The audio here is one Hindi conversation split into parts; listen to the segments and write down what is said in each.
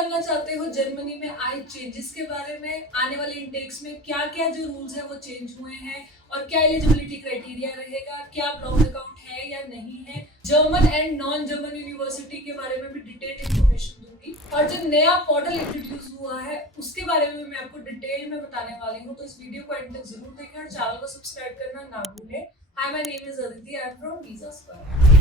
जानना चाहते हो जर्मनी में आए चेंजेस के बारे में, आने वाले इंटेक्स में क्या क्या जो रूल्स है वो चेंज हुए हैं और क्या एलिजिबिलिटी क्राइटेरिया रहेगा, क्या ब्लॉक्ड अकाउंट है या नहीं है, German and non German university के बारे में भी डिटेल इन्फॉर्मेशन दूंगी और जो नया पोर्टल इंट्रोड्यूस हुआ है उसके बारे में मैं आपको डिटेल में बताने वाली हूँ। तो इस वीडियो को एंड तक जरूर देखें और चैनल को सब्सक्राइब करना ना भूलें। Hi, my name is Aditi, I am from visa square.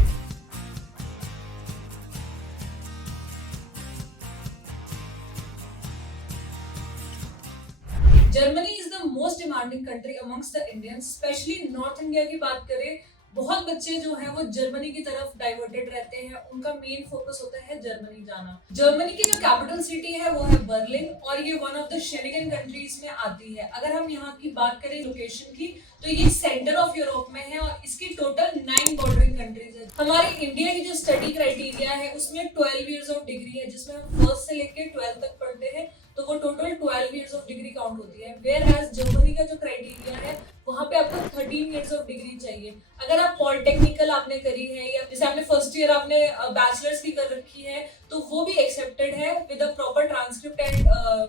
Germany is the most demanding country amongst the Indians, specially north India की बात करें। बहुत बच्चे जो हैं वो जर्मनी की तरफ डाइवर्टेड रहते हैं, उनका मेन फोकस होता है जर्मनी जाना। जर्मनी की जो कैपिटल सिटी है वो है बर्लिन और ये one of the Schengen countries में आती है। अगर हम यहाँ की बात करें लोकेशन की तो ये सेंटर ऑफ यूरोप में है और इसकी टोटल 9 बॉर्डरिंग कंट्रीज है। हमारे इंडिया की जो स्टडी क्राइटेरिया है उसमें 12 इयर्स ऑफ डिग्री है, जिसमें हम फर्स्ट से लेकर 12 तक पढ़ते हैं, तो वो total 12 years of degree count होती है। वेयर एज जर्मनी का जो क्राइटेरिया है वहाँ पे आपको 13 इयर्स ऑफ डिग्री चाहिए। अगर आप पॉलिटेक्निकल आपने करी है या जैसे आपने फर्स्ट ईयर आपने बैचलर्स की कर रखी है तो वो भी एक्सेप्टेड है with a proper transcript and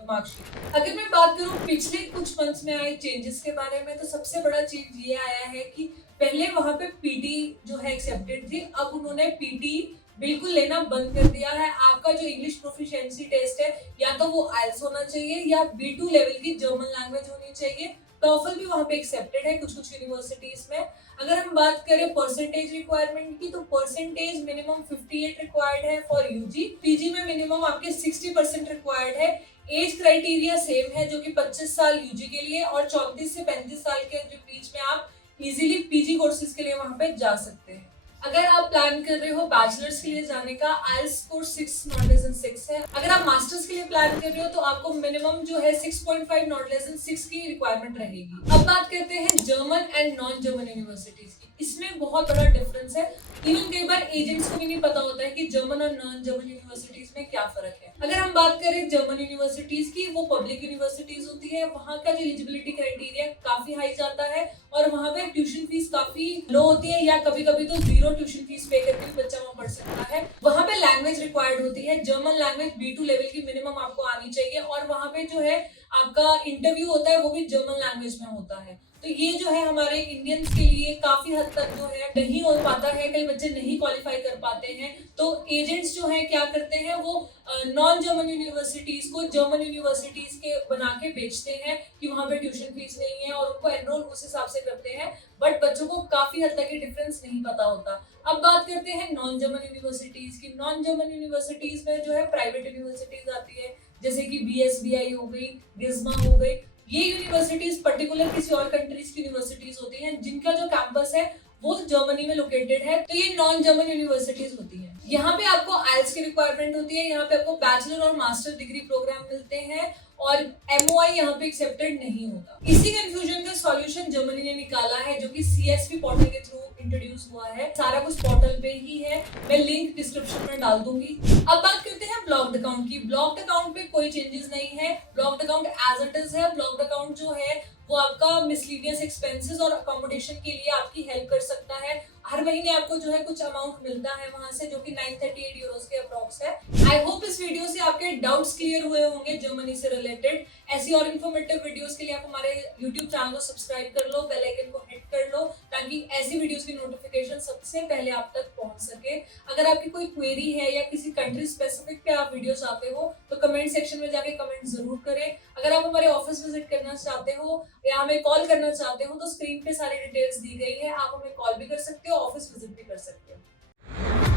marksheet. अगर मैं बात करूँ पिछले कुछ मंथ्स में आए चेंजेस के बारे में, तो सबसे बड़ा चेंज ये आया है कि पहले वहाँ पे पीटी जो है एक्सेप्टेड थी, अब उन्होंने पीटी बिल्कुल लेना बंद कर दिया है। आपका जो इंग्लिश प्रोफिशिएंसी टेस्ट है या तो वो आइल्स होना चाहिए या B2 लेवल की जर्मन लैंग्वेज होनी चाहिए। टॉफल भी वहाँ पे एक्सेप्टेड है कुछ कुछ यूनिवर्सिटीज में। अगर हम बात करें परसेंटेज रिक्वायरमेंट की, तो परसेंटेज मिनिमम 58 रिक्वायर्ड है फॉर यूजी। पीजी में मिनिमम आपके 60% रिक्वायर्ड है। एज क्राइटेरिया सेम है जो कि 25 साल यूजी के लिए और 34 से 35 साल के जो बीच में आप इजीली पीजी कोर्सेज के लिए वहाँ पे जा सकते हैं। अगर आप प्लान कर रहे हो बैचलर्स के लिए जाने का, आइल्स स्कोर 6 नॉट लेस देन 6 है। अगर आप मास्टर्स के लिए प्लान कर रहे हो तो आपको मिनिमम जो है 6.5 नॉट लेस देन 6 की रिक्वायरमेंट रहेगी। अब बात करते हैं German and non German universities की। इसमें बहुत बड़ा डिफरेंस है। इवन कई बार एजेंट्स को भी नहीं पता होता है कि जर्मन और नॉन जर्मन यूनिवर्सिटीज में क्या फर्क है। अगर हम बात करें जर्मन यूनिवर्सिटीज की, वो पब्लिक यूनिवर्सिटीज होती है। वहाँ का जो एलिजिबिलिटी क्राइटेरिया काफी हाई जाता है और वहाँ पे ट्यूशन फीस काफी लो होती है या कभी कभी तो 0 ट्यूशन फीस पे करके भी बच्चा वहाँ पढ़ सकता है। वहाँ पे लैंग्वेज रिक्वायर्ड होती है। जर्मन लैंग्वेज B2 लेवल की मिनिमम आपको आनी चाहिए और वहाँ पे जो है आपका इंटरव्यू होता है वो भी जर्मन लैंग्वेज में होता है। तो ये जो है हमारे इंडियंस के लिए काफी हद तक जो है नहीं हो पाता है, कई बच्चे नहीं क्वालिफाई कर पाते हैं। तो एजेंट्स जो है क्या करते हैं, वो नॉन जर्मन यूनिवर्सिटीज को जर्मन यूनिवर्सिटीज के बना के बेचते हैं कि वहाँ पे ट्यूशन फीस नहीं है और उनको एनरोल उस हिसाब से करते हैं, बट बच्चों को काफी हद तक ये डिफरेंस नहीं पता होता। अब बात करते हैं नॉन जर्मन यूनिवर्सिटीज की। नॉन जर्मन यूनिवर्सिटीज में जो है प्राइवेट यूनिवर्सिटीज आती है, जैसे कि BSBI हो गई, गिज्मा हो गई। ये यूनिवर्सिटीज पर्टिकुलर किसी और कंट्रीज की यूनिवर्सिटीज होती हैं जिनका जो कैंपस है वो जर्मनी में लोकेटेड है, तो ये नॉन जर्मन यूनिवर्सिटीज होती है। यहाँ पे आपको आइल्स की रिक्वायरमेंट होती है, यहाँ पे आपको बैचलर और मास्टर डिग्री प्रोग्राम मिलते हैं और MOI यहाँ पे एक्सेप्टेड नहीं होता। इसी कंफ्यूजन का सॉल्यूशन जर्मनी ने निकाला है जो कि CSP पोर्टल के थ्रू इंट्रोड्यूस हुआ है। सारा कुछ पोर्टल पे ही है, मैं लिंक डिस्क्रिप्शन में डाल दूंगी। अब बात करते हैं ब्लॉक्ड अकाउंट की। ब्लॉक्ड अकाउंट पे कोई चेंजेस नहीं है, blocked account as it is है। ब्लॉक्ड अकाउंट जो है वो आपका मिसलीनियस एक्सपेंसेस और अकोमोडेशन के लिए आपकी हेल्प कर सकता है। हर महीने आपको जो है कुछ अमाउंट मिलता है वहां से, जो कि 938 यूरोस के अप्रॉक्स है। आई होप इस वीडियो से आपके डाउट्स क्लियर हुए होंगे जर्मनी से रिलेटेड। ऐसी और इन्फॉर्मेटिव वीडियोस के लिए आप हमारे YouTube चैनल को सब्सक्राइब कर लो, बेल आइकन को हिट कर लो ताकि ऐसी वीडियोस की नोटिफिकेशन सबसे पहले आप तक पहुंच सके। अगर आपकी कोई क्वेरी है या किसी कंट्री स्पेसिफिक पे आप वीडियो चाहते हो तो कमेंट सेक्शन में जाके कमेंट जरूर करें। अगर आप हमारे ऑफिस विजिट करना चाहते हो या हमें कॉल करना चाहते हो तो स्क्रीन पे सारी डिटेल्स दी गई है, आप हमें कॉल भी कर सकते हो, ऑफिस विजिट भी कर सकते हो।